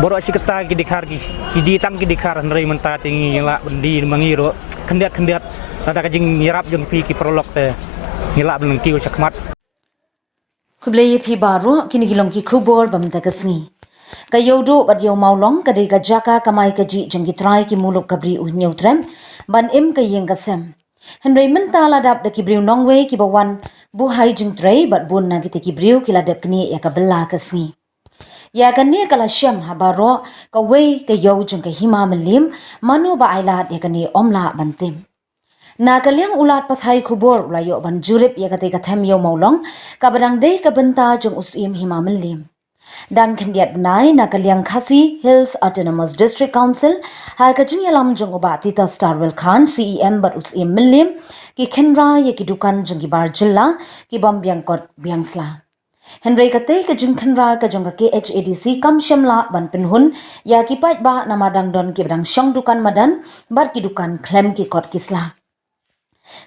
borok si keta ki dikhar ki di tang ki dikhar nrai menta tingi la bendi mangiro kendiat ada kajing nyerap jeng pi ki prolog te ngila beleng ki sakmat kubleye pi baro kini gilong ki kubor bam tagasngi kayodo bat yo maulong kadai ka jaka kamai kaji jengki trai ki muluk kabri uhnyotrem ban im kayeng kasem henry menta ladap de kibriu nongwe ki bawan buhai jeng trai bat bun na ki kibriu ki ladap kini ya ka bella kasngi ya kani kala syam habaro ka wei ka yo jeng ka hima melim manu ba ailat ya kani omla bantim na kalyang ulat pathai khubor ulayo ban jurip ya kate kathem yo maulong ka barang dei ka benta jeng usim hima melim dan kendiat nai na kalyang khasi hills autonomous district council ha ka jing yalam jeng oba tita starwell khan cem bat usim melim ki khenra ya ki dukan jeng ki bar jilla ki bam biang kot biangsla Henry kate ke jingkhanra ke jong ke HADC kam shamla ban penhun ya ki pat ba namadang don ki brang shong dukan madan bar ki dukan klem ki kot kisla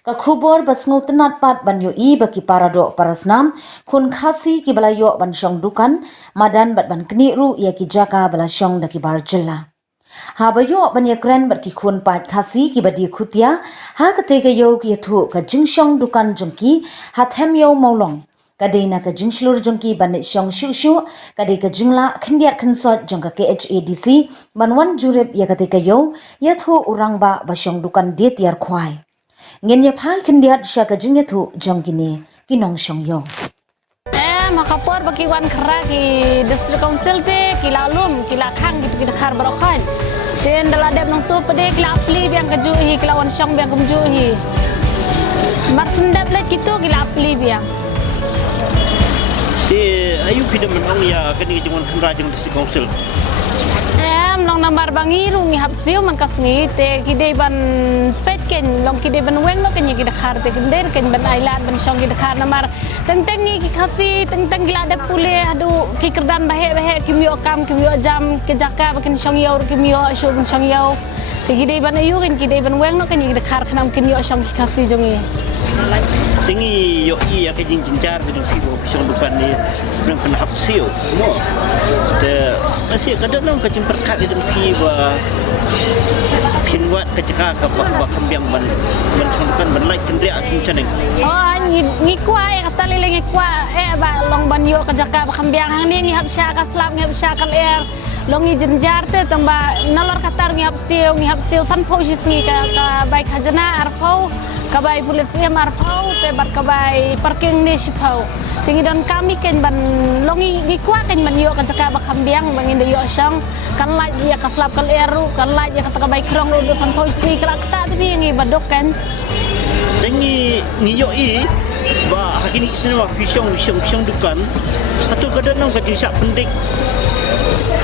ka khubor basngo tenat pat ban yo I ba ki parado parasnam khun khasi ki balayo ban shong dukan madan bat ban kni ru ya ki jaka bala shong da ki bar jilla habayo ban ya kren bat ki khun pat khasi ki badi khutia ha kate ke yo ki thu ka jingshong dukan jongki hathem yo maulong kadena ka jingslur jongki ban shong shu shu kadai ka jingla khendiat khansot jongka ke HADC banwan jurep ya kate ka yo ya thu urangba ba shong dukan de tiar khwai ngen ya phai khendiat sha ka jing ya thu jongkini kinong shong yo makapor bagi wan khara ki district council te ki lalum ki lakhang gitu ki khar barokhan ten dala dep nang tu pede ki lapli biang ka juhi ki lawan shong biang kum juhi marsendap le kitu ki lapli biang di ayu kita menang ya kini jangan kerajaan district council nong nambar bangi rungi hapsiu man kasngi te kidei ban petken long kidei ban weng no kenya kida khar te kinder ken ban ailat ban shong kida khar nambar teng ngi ki khasi teng gila de pule adu ki kerdan bahe kimio kam kimio jam ke jaka bakin shong yaur kimio shu ban shong yau te kidei ban ayu ken kidei ban weng no kenya kida khar khnam kimio shong ki khasi jongi tinggi yo I ya kejing jenjar dengan fibo pisang bukan ni nang kena hapsiu mo de asyik kadang nang kejing perkat dengan fibo pinwat kecekak apa kembiang ban sangkan ban like kendria macam ni ngi kwa kata lele ngi kwa ba long ban yo kejaka kembiang hang ni ngi hapsya ka slap ngi hapsya ka air long ngi jenjar te tamba nalor katar ngi hapsiu san posisi ka baik khajana arpau kabai polis arpau te bar kabai parking ni sipau tingi dan kami ken ban longi gikwa ken ban yo kajaka ba kambiang bangin de yo syang kan laj ya kaslap kal eru kan laj ya kata kabai krong do san posisi kala kata tapi ngi badok kan tingi yo I ba hakini semua pisang dukan atau kadang nang kajing sak pendik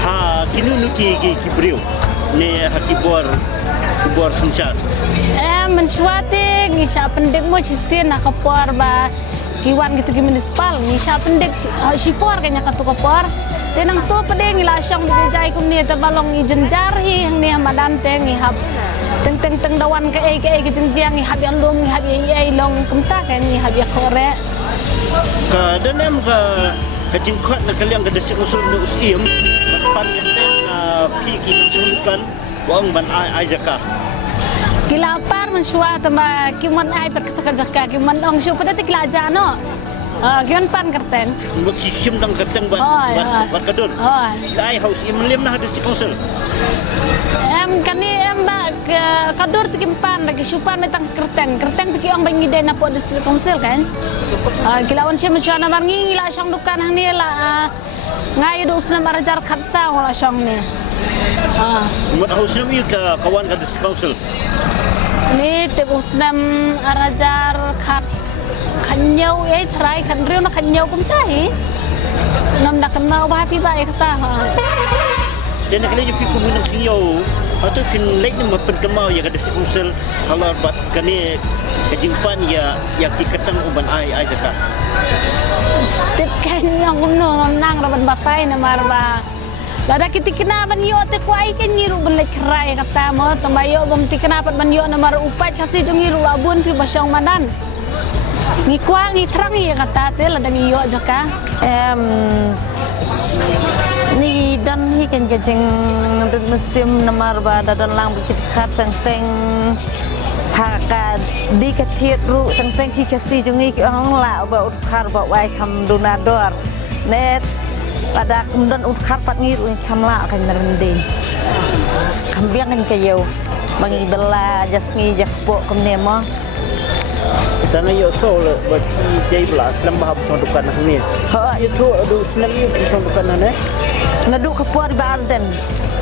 ha kinu nuki ki brio ne hati buar sensar mensuate ngisha pendek mo chisin nak kapor ba kiwan gitu ki municipal ngisha pendek sipor kanya katu kapor tenang tu pede ngila syang di jai kum ni tabalong ngi jenjar hi hang ni madan te ngi hab teng dawan ke jengjang ngi hab yang lum ngi hab ye long kumta kan ngi hab ya kore ka dalam ka jingkhat na kaliang ka desik usul no usim pan kenten pi ki sunkan wang ban ai jaka kilapar mensua tamba kiman ai perkata jaka kiman ong syu pada tik laja no gion pan kerten bagi sim dang kerten ban kadon ai haus imlim na hadis council kani ba kador tikim pan lagi supan metang kerten tiki ong bangi de na po district council kan kilawan sia mensua na bangi ngila syang dukan hang ni la ngai do usna marajar khatsa wala syang ni mat haus ni ka kawan ka district council ni te usnam arajar khat khanyau trai khanriu na khanyau kum tahi ngam nak kenal ba pi ba kata dan kali je pi kum nang sinyo atau kin lek ni mapen kemau ya ka district council kalau bat kani kejimpan ya ki ketang uban ai jaka tip kan yang ngam nang raban bapai na marba lada kiti kena ban yo te kuai ke ngiru belek rai kata mo tambayo bom ti kena pat ban yo na mar upat kasi jong ngiru abun pi basyang madan ngi kwa ngi trang ya kata te lada ngi yo jaka ni dan hi kan jeng musim namar ba dan lang bukit khat teng Haka di ketiet ru teng ki kasi jungi ki ong la ba utkar ba wai kam donador net pada kemudian utkar pat ngir kam la kan rending kambiang kan kayo bangi bela jasngi jakpo kemnemo Tanah yo sol bagi jai belas lembah dukan ni. Ha itu adu senali dukan nadu kepuar ba arden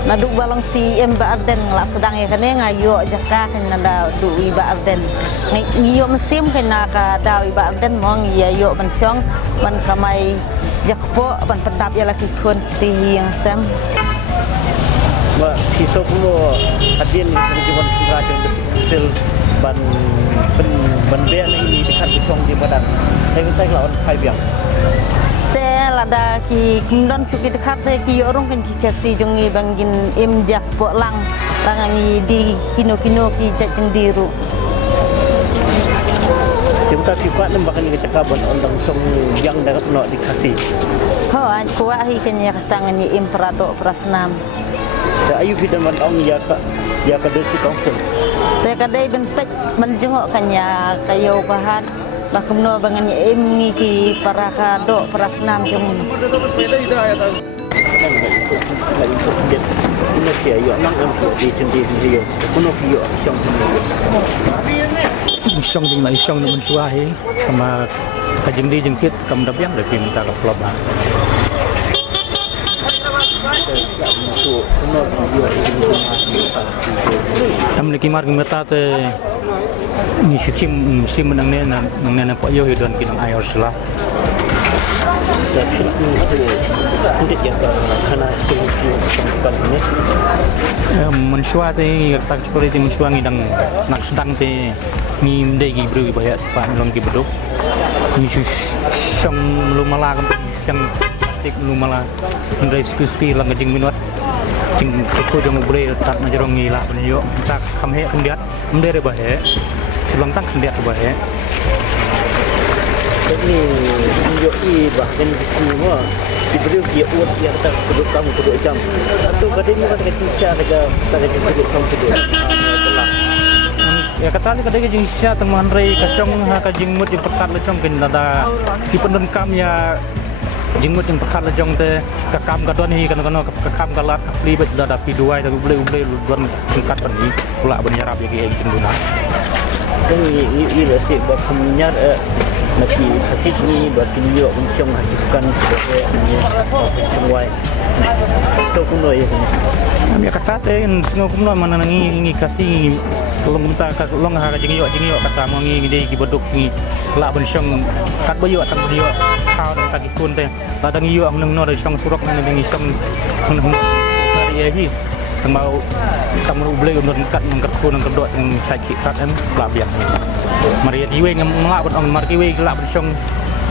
nadu balang si em ba arden la sedang ya kan ngayo jaka kan nada du ba arden ngiyo mesim kan ka daw ba arden mong ya yo bencong man kamai jakpo ban pendap ya laki kun ti yang sam ba kisok mo adien ni juman raja betul ban bea ini dekat becong di badan saya lawan kai biang lada ki kemudian suki dekat saya ki orang kan ki kasi jongi bangin im jakpo lang langangi di kino ki jajeng diru kita sifat lembakan ni cakapan ondang song yang dapat nak dikasih ha kuah hi kan ya katangan ni imperado prasnam ayu kita man ong ya ka desi kongsen saya kadai benpet menjengok kanya kayo bahan bakumno bangan im ni ki para kado prasnam jong ini dia yo nang di cendi dia kuno yo siang Isyong ding na isyong naman suwahi kama kajing di jengkit kam dabyang da pinta ka ploba tam ni kimar gimata te ni sim nang ne po yo hidon kinang ayor sala untuk yang kana sekolah ini mensua te tak sekolah te mensua ngidang nak sedang te ni ndegi bru baya spa long ki beduk ni syang lumala kam syang stik lumala ndai skuski lang jing minut jing ko jong bre tak najrong ngila benyo tak kamhe kendiat mdere bahe sebang tang kendiat bahe ini yo i bahkan di semua diberi dia uat yang tak perlu kamu perlu jam atau kadang kata kisah daga jemput kamu perlu ya kata ni kadang jing sia teman rei kasong ha ka jing mut jing pekat le chong kin dada ki pendon kam ya jing mut jing pekat le jong te ka kam ka don hi kan ka kam ka lat pli bet dada pi duai da ble lu don tingkat pan ni pula ben yarap ya ki jing duna ini rasa buat kemunyar nanti kasih ni berarti ni orang siang hakikan semua so kuno ya kami kata te sengo kuno mana ngi kasih long kumta ka long ha jing yo kata mo ngi dei ki boduk ni la ben syong kat boyo tang boyo kau ta ki kun te la dang yo ang nang no de syong surok nang ngi syong nang hari hi tang mau tang mu ble nang kat nang kat kun nang kedot nang sai ki kat em la biang Maria diwe ngam la ben ong mar ki we la ben syong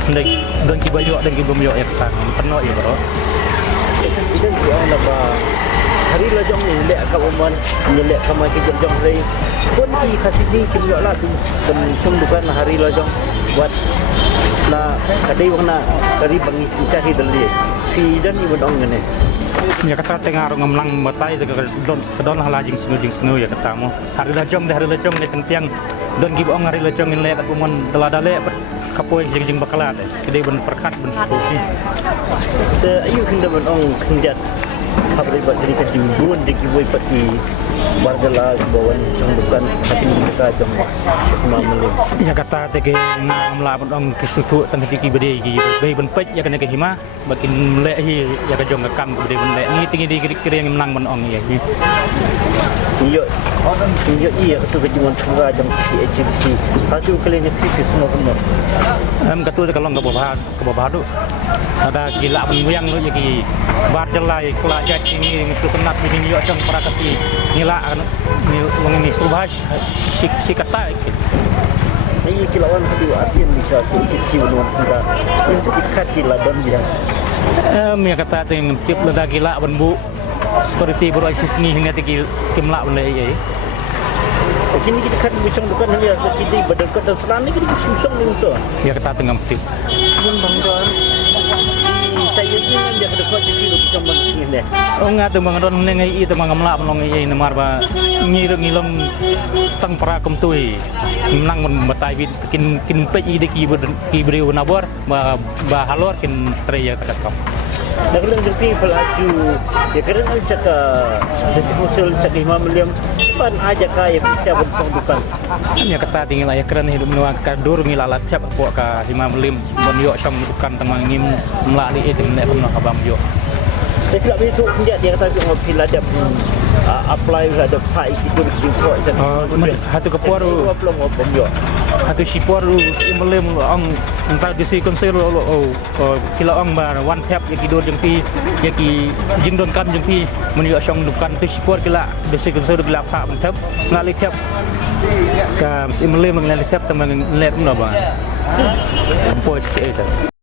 ndai don ki boyo dan ki boyo ya ta peno ya bro kita dia orang dah hari lajong ni lek kat uman ni lek kamai ke jong rei pun ki kasih ni ki lah tu sum dukan hari lajong buat na kadai wang na dari bangi sisa hi dali fi dan ni bodong ngene ya kata tengah orang ngamlang batai de don hala jing sengu ya kata mo hari lajong ni teng tiang don ki bong hari lajong ni lek kat uman telada lek kapoi jing bakalat kadai ben perkat ben suki te ayu kinda bodong kinjat habis bagi kejimbuan di kiwai pati bargala bawan sang bukan hati mereka jom mamelim ya kata te ke ngam la bon kisutu tang ki bede ki be ben pej ya kana ke hima bakin le hi ya ka jong ka kam bede ben le ni tingi di kiri ngam lang bon ong ya ni iyo iya tu kejuan surah jam si agensi hatu kali ni fikir semua benar katu te kalong ka baba du ada gila ben muyang lu ya ki bar jelai kula ja tingi ngisu kenat ni yo sang para kasi nila ni wong ni subhash sikata ini kilawan kedua ASEAN bisa kunci benar kita untuk ikat kiladan dia ya kata ting tip lada gila ben bu security bro ISIS ni hingga ti kimla ben le ye kini kita kan bisa bukan hanya kita badan kata selan ni kita susah ni untuk ya kata tengam tip pun bangga saya dengan dia dekat jadi lu bisa mengisi deh. Nga tu mga don nengai itu mga mla long ai namar ba ngilong tang para kum tui nang mon batai bit kin pe i de ki breu nabor ba halor kin treya takap. Nak lang jadi pelaju ya kerana cakap disipusul cakap Imam William pan aja kaya bisa bersong bukan. Nya kata tinggal aya keren hidup nuang ka dur ngilalat siap po ka himam lim bon yo som bukan temang ngim mlali e dem nek pemno kabam yo. Saya tidak besok dia kata aku ngopi ada apply ada pai itu jumpa hatu kapor belum open yo. hatu sipor imlem ong entah disi konser kila ong bar one tap yaki dor jengpi yaki jingdon kan jengpi menyo som dukan tu sipor kila disi konser kila pa tap ngali tap ka imlem ngali tap tamang let no ba. Kompos itu.